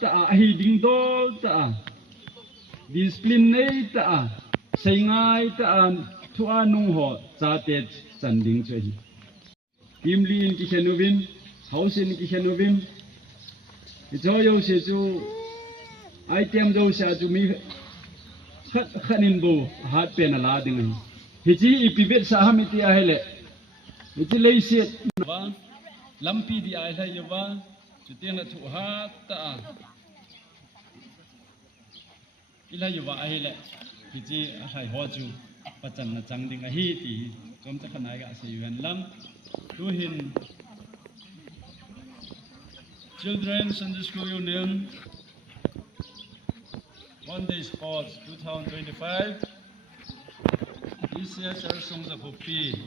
ta hi ding dol ta discipline nei ta saingai ta thua nung ho cha te chan ding che hi kimli in ki khenubin hausin ki khenubin jo yo se chu item do sa chu mi khanin bu hat pe na la ding hi chi ipibet sa hamiti a hele hi chi lei set wa lampi di ai la yawa chu te na thu ha ta ila yawa a hele hi chi a hai ho chu pachan na chang ding a hi ti chom ta khanai ga se yuan lam tu hin Children Sunday School Union One Day Sports 2025 ECHR Songza Phupi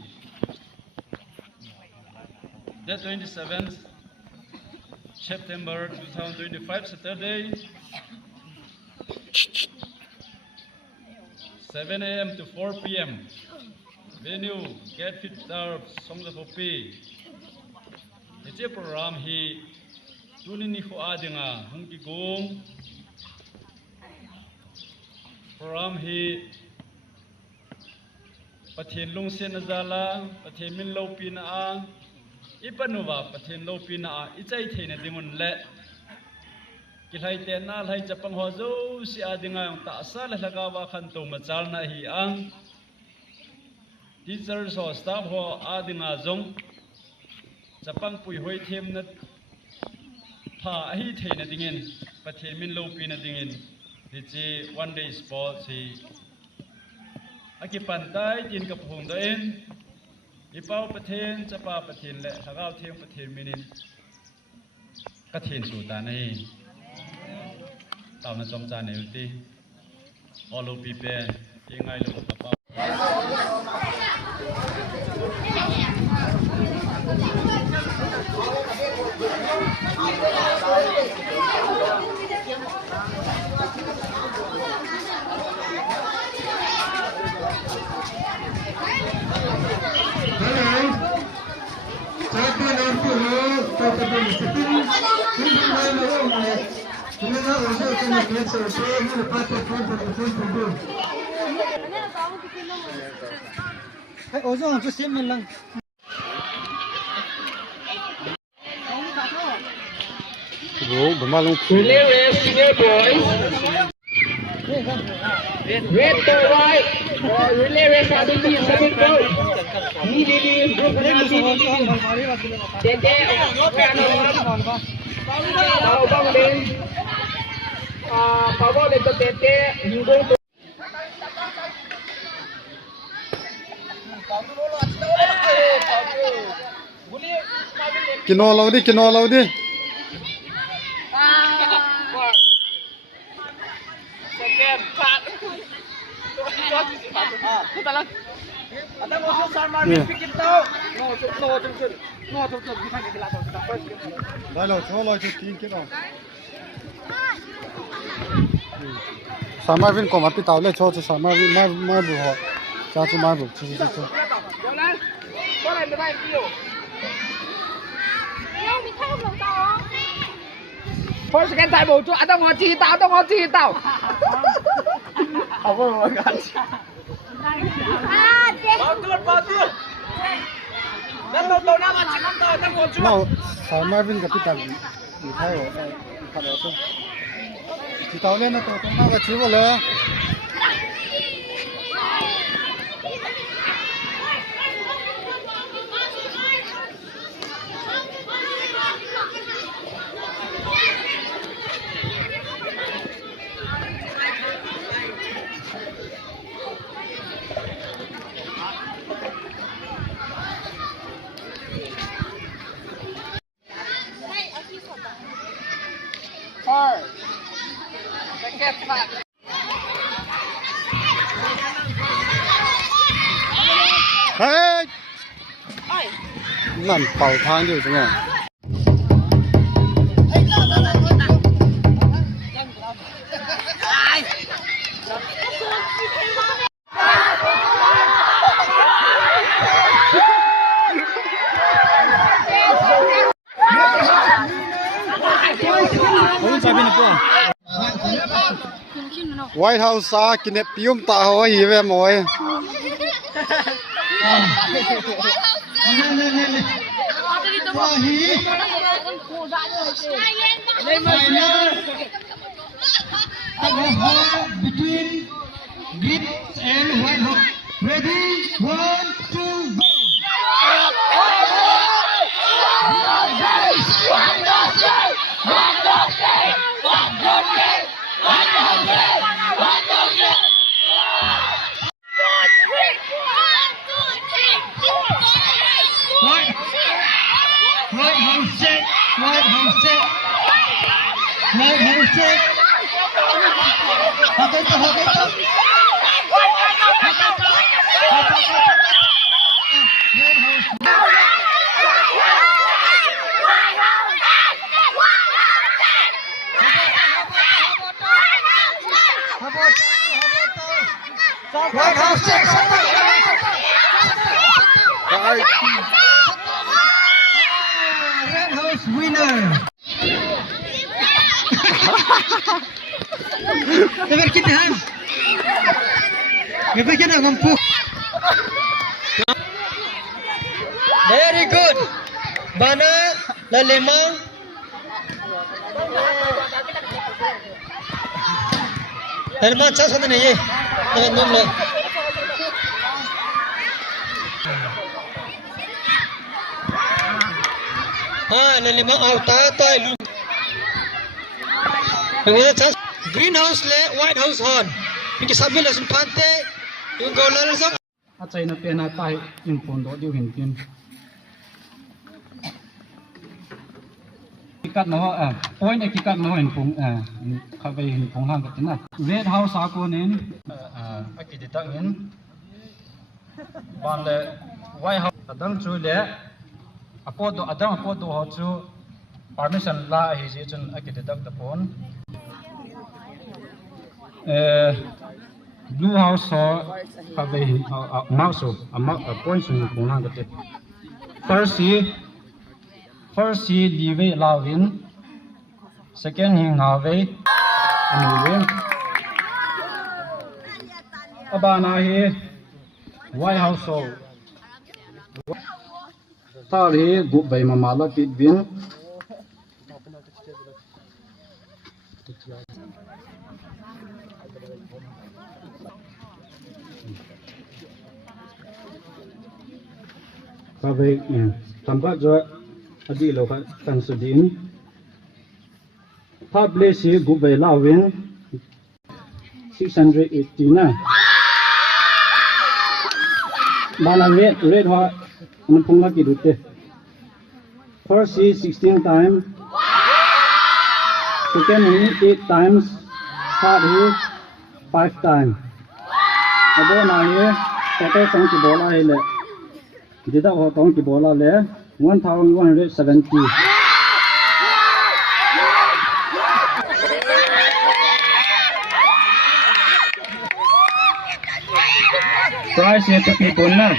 Date 27th September 2025 Saturday 7 a.m. to 4 p.m. Venue Get Fit Turf Songza Phupi Ije program hi tunini kho adinga hangki gong program hi pathen lungsen azala pathen min lopina a ipanuwa pathen lopina a ichai theina dingun le kilhai te na lai chapang ho zo si adinga ta asal lagawa khan to machal na hi ang teachers ho staff ho adinga zong chapang pui hoi them na pha hi theina dingin pathen min lopina dingin dichi One Day Sports hi akipantai tin ka phung do en ipau pathen chapa pathen le thagau theng pathen minin ka then su ta nei taw na chom cha nei ti all of people ingai lo ka pa Hey, ozong tu siap melang. Bro, bermalung. Relay race, senior boys. Red to white. Relay race ada di samping kau. Ni group nanti. Tete, tahu bang Ben. Power itu tete, hingga Kino lau di. Ada musuh sama ni bikin tahu. No, kita ke kelas kita first. Dah lau, cholau tu tin kino. Sama vin ko mapi tau le cho sama vin mai bu ho. Cha chu mai bu chu. Jalan. Boleh bermain kilo. First kan tại bộ ada ngõ chi tao. Apa mau kan? Batul. Dan tahu nama cakap tahu dan ngõ chu. No, sama vin ka pital ni thai ho. Ka lo tu. Chi tau le na to na ka chu bo le. Hey! Nằm bảo thang điều thế này. White House sa kinep pium ta ho hi ve moi. Between Gibbs and White House. Ready? 1, 2, go! White House set. White House 6 Red House winner Dapat kita han Dapat kita mampu Very good Bana lalimang Helmat sa sa ni ye Tangan nom le lalimang out tay lu Greenhouse le White House hon Iki sabi la sumpante yung goal sa อาใจนะเป็นอาตายอินโฟนโดดิวเห็นกินกิกัดนะว่าโอ้ยเนี่ยกิกัดนะเห็นผมเข้าไปเห็นผมห้างกันนะเรดเฮาส์สากลนี้อากิดิตักเห็นบ้านเลยไว้เฮาอดังจูเลยอพอดอดังอพอดหัวจู permission ลาเฮจิจนอากิดิตักตะปนBlue House have a mouse a points in Ponagate. First leave Lavin, second hing have and Abana here, White House Tari, good by Mamala Pit Bin. Sabi tampak jo adi lo kan sudin publish gubay lawin 680 na bana red ha pung lagi dute first 16 times second 8 times third 5 times abo na ye total sang ki bola hele Dida ho tong ki bola le 1170 Price ye tak pon na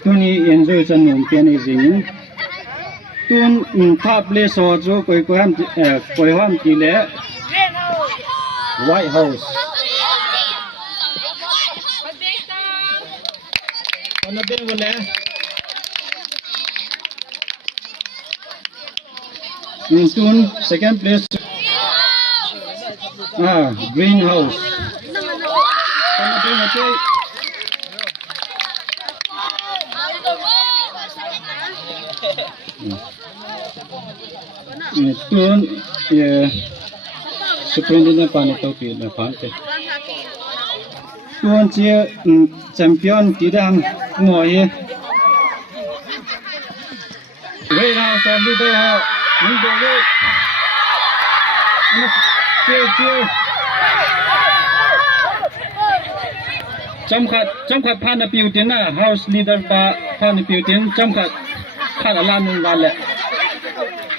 tuni enjoy chan nom pian e jing tun thap le so jo koi ham ti le White House Ona ben wala Soon, second place, Greenhouse. Soon, superintendent pani tau pi na pante. Soon chia champion tidang ngoi. Greenhouse on leader ha. Jamkat pan piu tin na house leader ba pan piu tin jamkat kan alam wala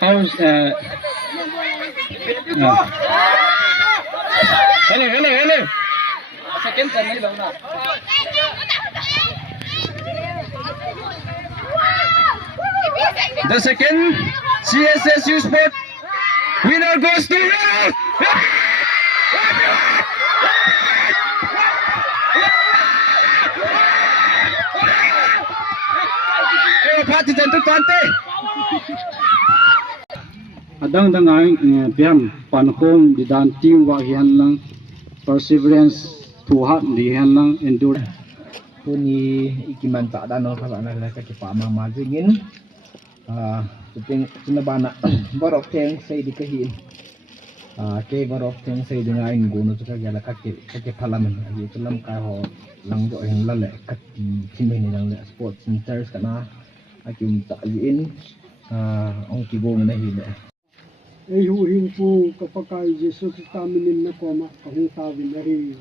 house hello second time ni lang na The second CSSU sport winner goes to Party tentu pante. Adang dangai biam panhom di dan team wa hian lang perseverance tu hat di hian lang endure. Puni ikiman tak dan no kala na ka ki pa ma ma jingin Sinabana Board of Teng say di kahin ke Board of Teng say dengan aing gono tuka gala kake parliament ye tulam ka ho lang jo hin lale kat sini ni lang sports centers kana akim ta in ong ki bo na hi le ei hu hing pu ka pakai Jesus Kristus minin na ko ma ka hung ta win ari